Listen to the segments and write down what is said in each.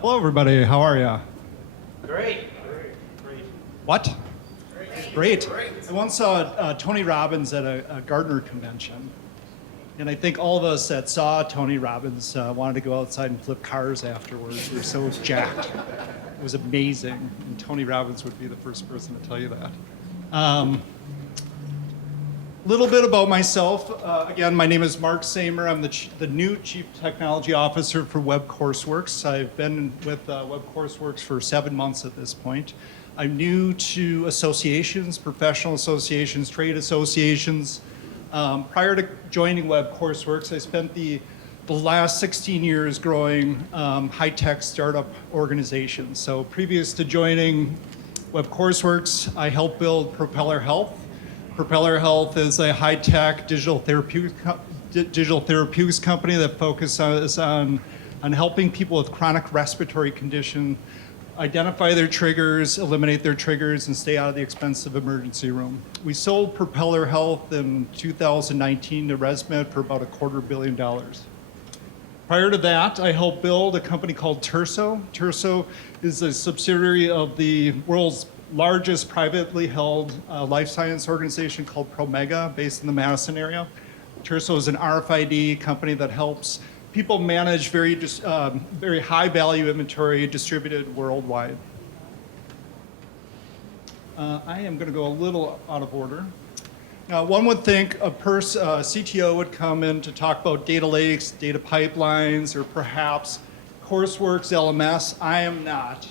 Hello, everybody. How are you? Great. What? Great. I once saw Tony Robbins at a Gartner convention, and I think all of us that saw Tony Robbins wanted to go outside and flip cars afterwards. We were so jacked. It was amazing, and Tony Robbins would be the first person to tell you that. Little bit about myself. Again, my name is Mark Sehmer. I'm the new Chief Technology Officer for Web Courseworks. I've been with Web Courseworks for 7 months at this point. I'm new to associations, professional associations, trade associations. Prior to joining Web Courseworks, I spent the last 16 years growing high-tech startup organizations. So previous to joining Web Courseworks, I helped build Propeller Health. Propeller Health is a high-tech digital therapeutics company that focuses on helping people with chronic respiratory condition identify their triggers, eliminate their triggers, and stay out of the expensive emergency room. We sold Propeller Health in 2019 to ResMed for about $250 million. Prior to that, I helped build a company called Terso. Terso is a subsidiary of the world's largest privately held life science organization called Promega, based in the Madison area. Terso is an RFID company that helps people manage very high value inventory distributed worldwide. I am going to go a little out of order. Now, one would think a CTO would come in to talk about data lakes, data pipelines, or perhaps Courseworks LMS. I am not.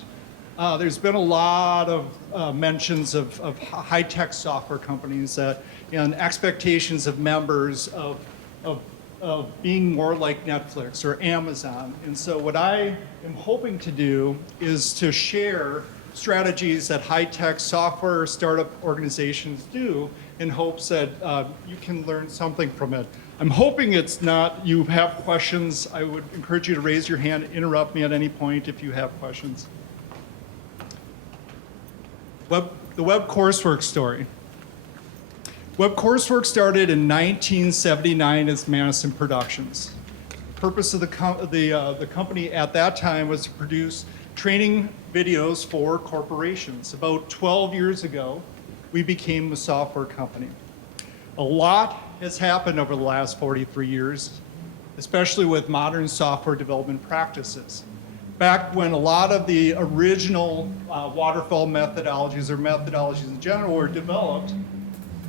There's been a lot of mentions of high-tech software companies and expectations of members of being more like Netflix or Amazon. And so what I am hoping to do is to share strategies that high-tech software startup organizations do in hopes that you can learn something from it. I'm hoping it's not you have questions. I would encourage you to raise your hand, interrupt me at any point if you have questions. The Web Courseworks story. Web Courseworks started in 1979 as Madison Productions. The purpose of the company at that time was to produce training videos for corporations. About 12 years ago, we became a software company. A lot has happened over the last 43 years, especially with modern software development practices. Back when a lot of the original waterfall methodologies or methodologies in general were developed,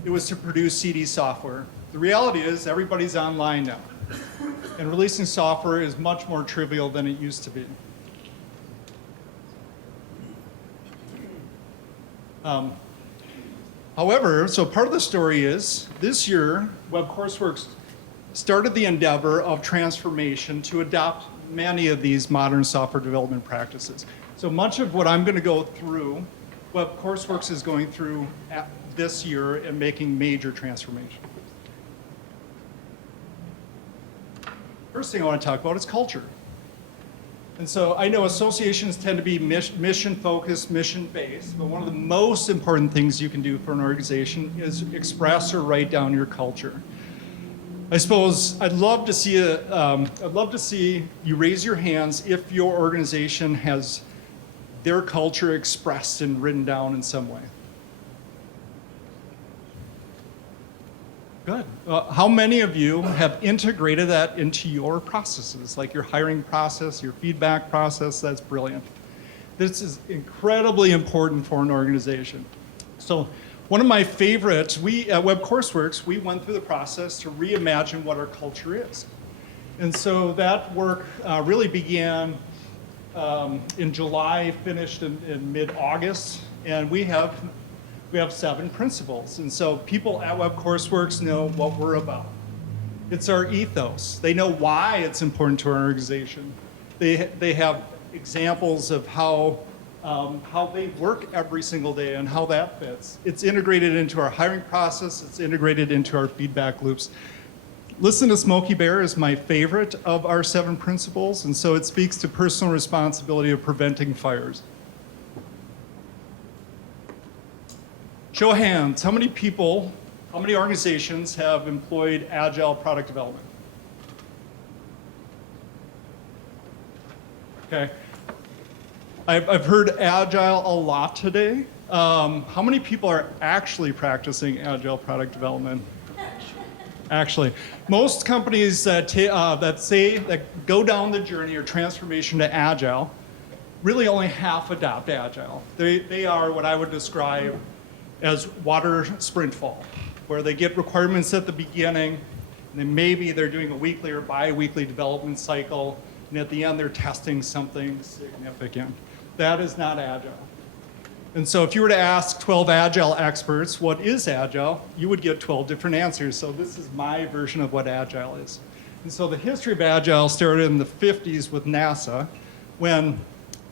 it was to produce CD software. The reality is everybody's online now, and releasing software is much more trivial than it used to be. However, so part of the story is this year, Web Courseworks started the endeavor of transformation to adopt many of these modern software development practices. So much of what I'm going to go through, Web Courseworks is going through this year and making major transformation. First thing I want to talk about is culture. And so I know associations tend to be mission-focused, mission-based, but one of the most important things you can do for an organization is express or write down your culture. I suppose I'd love to see you raise your hands if your organization has their culture expressed and written down in some way. Good. How many of you have integrated that into your processes, like your hiring process, your feedback process? That's brilliant. This is incredibly important for an organization. So one of my favorites, we at Web Courseworks, we went through the process to reimagine what our culture is. And so that work really began in July, finished in mid-August, and we have 7 principles. And so people at Web Courseworks know what we're about. It's our ethos. They know why it's important to our organization. They have examples of how they work every single day and how that fits. It's integrated into our hiring process. It's integrated into our feedback loops. Listen to Smokey Bear is my favorite of our 7 principles, and so it speaks to personal responsibility of preventing fires. Show of hands, how many organizations have employed agile product development? Okay. I've heard Agile a lot today. How many people are actually practicing Agile product development? Actually, most companies that go down the journey or transformation to Agile, really only half adopt Agile. They are what I would describe as water sprint fall, where they get requirements at the beginning, and then maybe they're doing a weekly or bi-weekly development cycle, and at the end they're testing something significant. That is not Agile. And so if you were to ask 12 Agile experts, what is Agile, you would get 12 different answers. So this is my version of what Agile is. And so the history of Agile started in the 50s with NASA, when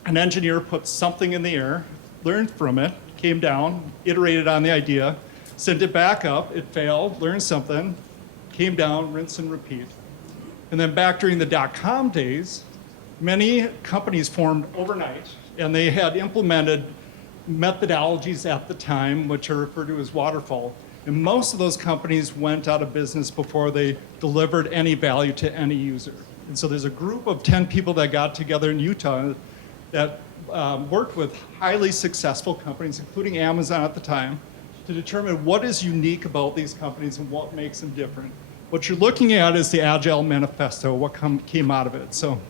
an engineer put something in the air, learned from it, came down, iterated on the idea, sent it back up, it failed, learned something, came down, rinse and repeat. And then back during the dot-com days, many companies formed overnight, and they had implemented methodologies at the time, which are referred to as waterfall. And most of those companies went out of business before they delivered any value to any user. And so there's a group of 10 people that got together in Utah that worked with highly successful companies, including Amazon at the time, to determine what is unique about these companies and what makes them different. What you're looking at is the Agile Manifesto, what came out of it. So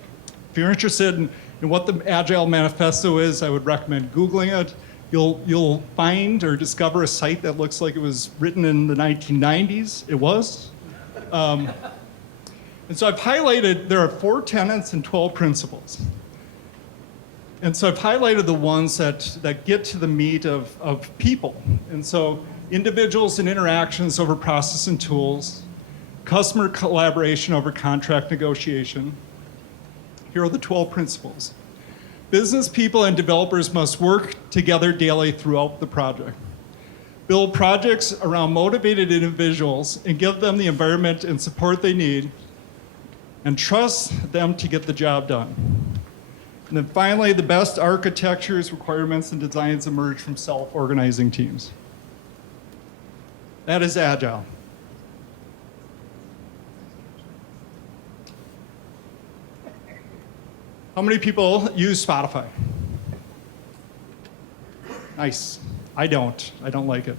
if you're interested in what the Agile Manifesto is, I would recommend Googling it. You'll find or discover a site that looks like it was written in the 1990s. It was. And so I've highlighted, there are 4 tenets and 12 principles. And so I've highlighted the ones that get to the meat of people. And so individuals and interactions over process and tools, customer collaboration over contract negotiation. Here are the 12 principles. Business people and developers must work together daily throughout the project. Build projects around motivated individuals and give them the environment and support they need, and trust them to get the job done. And then finally, the best architectures, requirements, and designs emerge from self-organizing teams. That is Agile. How many people use Spotify? Nice. I don't like it.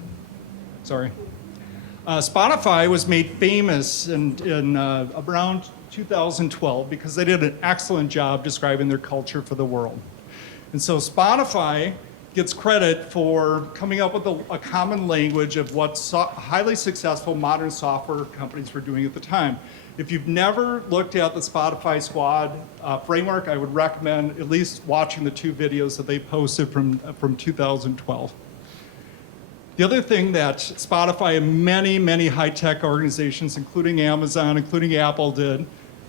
Sorry. Spotify was made famous in around 2012 because they did an excellent job describing their culture for the world. And so Spotify gets credit for coming up with a common language of what highly successful modern software companies were doing at the time. If you've never looked at the Spotify Squad framework, I would recommend at least watching the 2 videos that they posted from 2012. The other thing that Spotify and many high-tech organizations, including Amazon, including Apple, did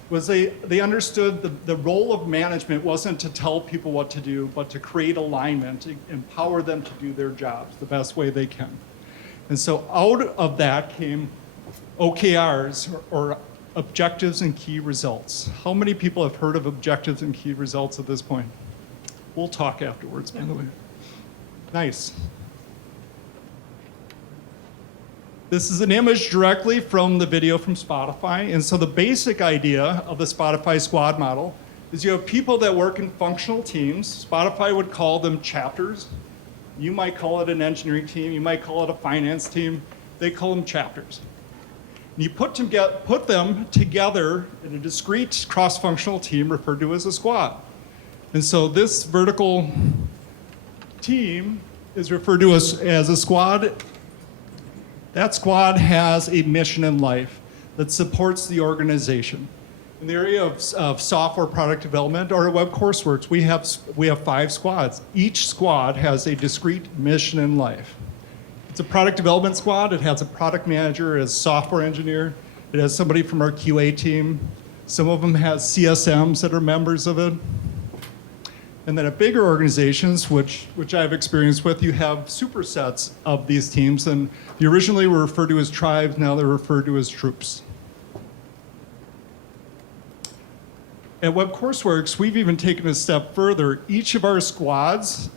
was they understood the role of management wasn't to tell people what to do, but to create alignment, empower them to do their jobs the best way they can. And so out of that came OKRs, or objectives and key results. How many people have heard of objectives and key results at this point? We'll talk afterwards, by the way. Nice. This is an image directly from the video from Spotify. And so the basic idea of the Spotify Squad model is you have people that work in functional teams. Spotify would call them chapters. You might call it an engineering team. You might call it a finance team. They call them chapters. And you put them together in a discrete cross-functional team referred to as a squad. And so this vertical team is referred to as a squad. That squad has a mission in life that supports the organization. In the area of software product development or at Web Courseworks, we have 5 squads. Each squad has a discrete mission in life. It's a product development squad. It has a product manager, a software engineer. It has somebody from our QA team. Some of them has CSMs that are members of it. And then at bigger organizations, which I've experienced with, you have supersets of these teams. And they originally were referred to as tribes. Now they're referred to as troops. At Web Courseworks, we've even taken a step further. Each of our squads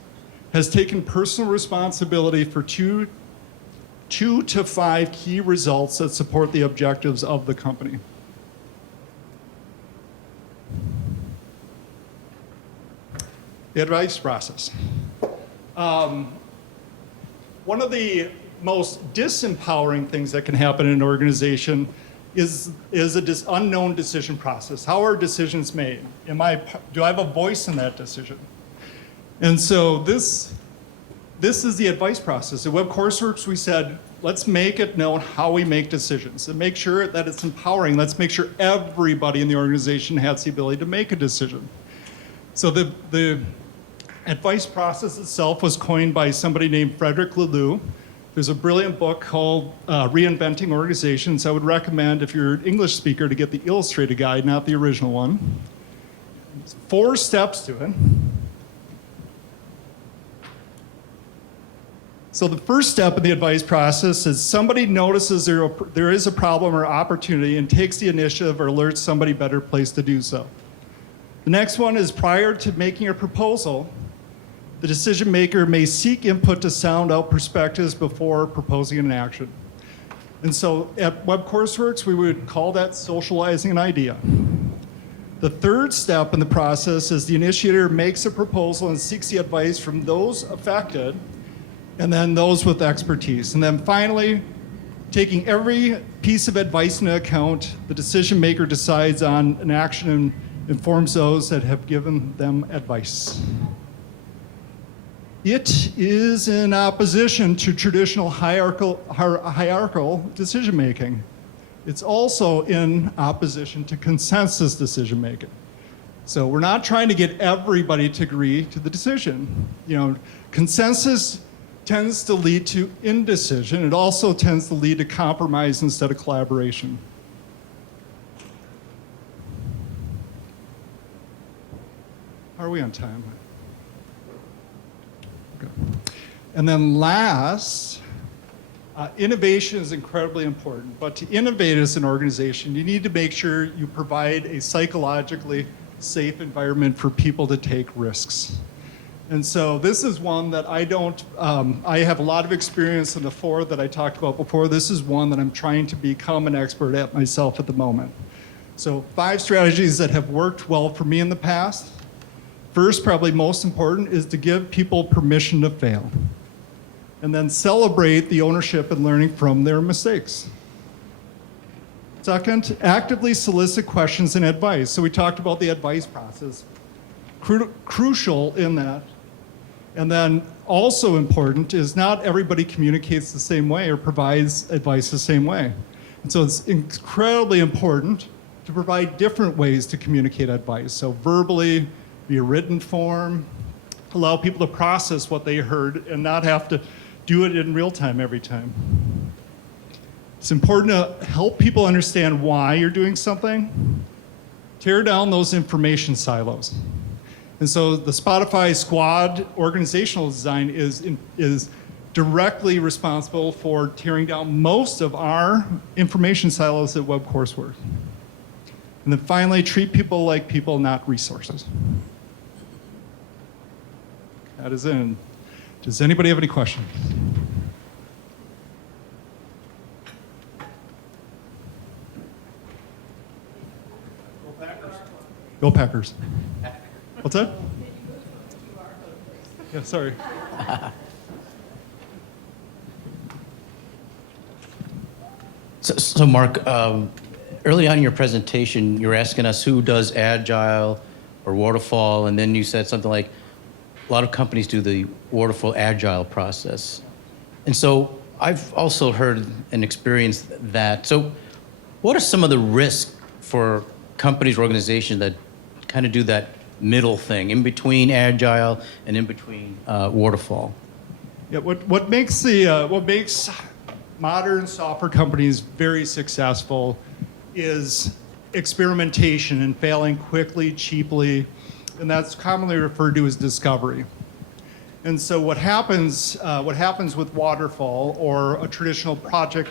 has taken personal responsibility for two to 5 key results that support the objectives of the company. The advice process. One of the most disempowering things that can happen in an organization is a unknown decision process. How are decisions made? Do I have a voice in that decision? And so this is the advice process. At Web Courseworks, we said, let's make it known how we make decisions and make sure that it's empowering. Let's make sure everybody in the organization has the ability to make a decision. So the advice process itself was coined by somebody named Frederick Laloux. There's a brilliant book called Reinventing Organizations. I would recommend, if you're an English speaker, to get the illustrated guide, not the original one. There's 4 steps to it. So the first step in the advice process is somebody notices there is a problem or opportunity and takes the initiative or alerts somebody better placed to do so. The next one is, prior to making a proposal, the decision maker may seek input to sound out perspectives before proposing an action. And so at Web Courseworks, we would call that socializing an idea. The third step in the process is the initiator makes a proposal and seeks the advice from those affected, and then those with expertise. And then finally, taking every piece of advice into account, the decision maker decides on an action and informs those that have given them advice. It is in opposition to traditional hierarchical decision making. It's also in opposition to consensus decision making. So we're not trying to get everybody to agree to the decision. Consensus tends to lead to indecision. It also tends to lead to compromise instead of collaboration. How are we on time? Okay. And then last, innovation is incredibly important. But to innovate as an organization, you need to make sure you provide a psychologically safe environment for people to take risks. And so this is one that I have a lot of experience in the 4 that I talked about before. This is one that I'm trying to become an expert at myself at the moment. So 5 strategies that have worked well for me in the past. First, probably most important, is to give people permission to fail. And then celebrate the ownership and learning from their mistakes. Second, actively solicit questions and advice. So we talked about the advice process. Crucial in that. And then also important is not everybody communicates the same way or provides advice the same way. And so it's incredibly important to provide different ways to communicate advice. So verbally, via written form, allow people to process what they heard and not have to do it in real time every time. It's important to help people understand why you're doing something. Tear down those information silos. And so the Spotify Squad organizational design is directly responsible for tearing down most of our information silos at Web Courseworks. And then finally, treat people like people, not resources. That is in. Does anybody have any questions? Go Packers. Go Packers. What's that? Yeah, sorry. So Mark, early on in your presentation, you were asking us who does Agile or Waterfall, and then you said something like, a lot of companies do the Waterfall Agile process. And so I've also heard and experienced that. So what are some of the risks for companies or organizations that kind of do that middle thing, in between Agile and in between Waterfall? Yeah, what makes modern software companies very successful is experimentation and failing quickly, cheaply, and that's commonly referred to as discovery. And so what happens with Waterfall or a traditional project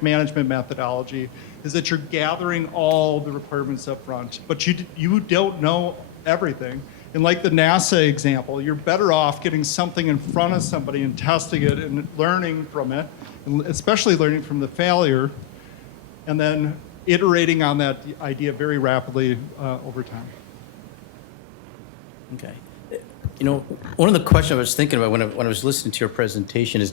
management methodology is that you're gathering all the requirements up front, but you don't know everything. And like the NASA example, you're better off getting something in front of somebody and testing it and learning from it, and especially learning from the failure, and then iterating on that idea very rapidly over time. Okay. You know, one of the questions I was thinking about when I was listening to your presentation is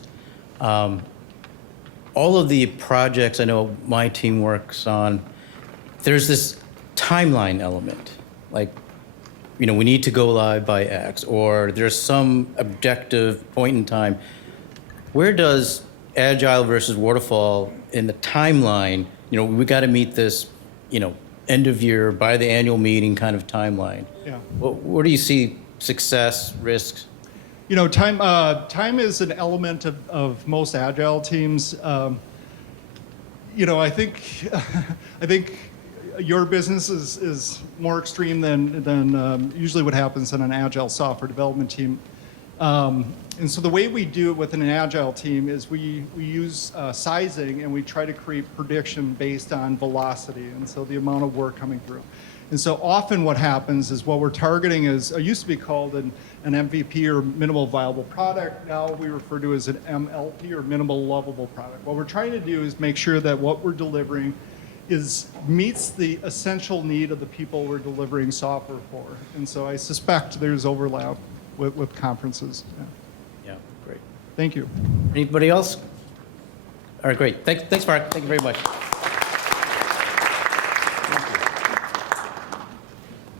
all of the projects I know my team works on, there's this timeline element. Like, you know, we need to go live by X, or there's some objective point in time. Where does Agile versus Waterfall in the timeline, you know, we got to meet this, you know, end of year, by the annual meeting kind of timeline? Yeah. Where do you see success, risks? You know, time is an element of most agile teams. You know, I think your business is more extreme than usually what happens in an agile software development team. And so the way we do it within an agile team is we use sizing, and we try to create prediction based on velocity, and so the amount of work coming through. And so often what happens is what we're targeting is, used to be called an MVP, or minimal viable product. Now we refer to as an MLP, or minimal lovable product. What we're trying to do is make sure that what we're delivering meets the essential need of the people we're delivering software for. And so I suspect there's overlap with conferences. Yeah, great. Thank you. Anybody else? All right, great. Thanks, Mark. Thank you very much.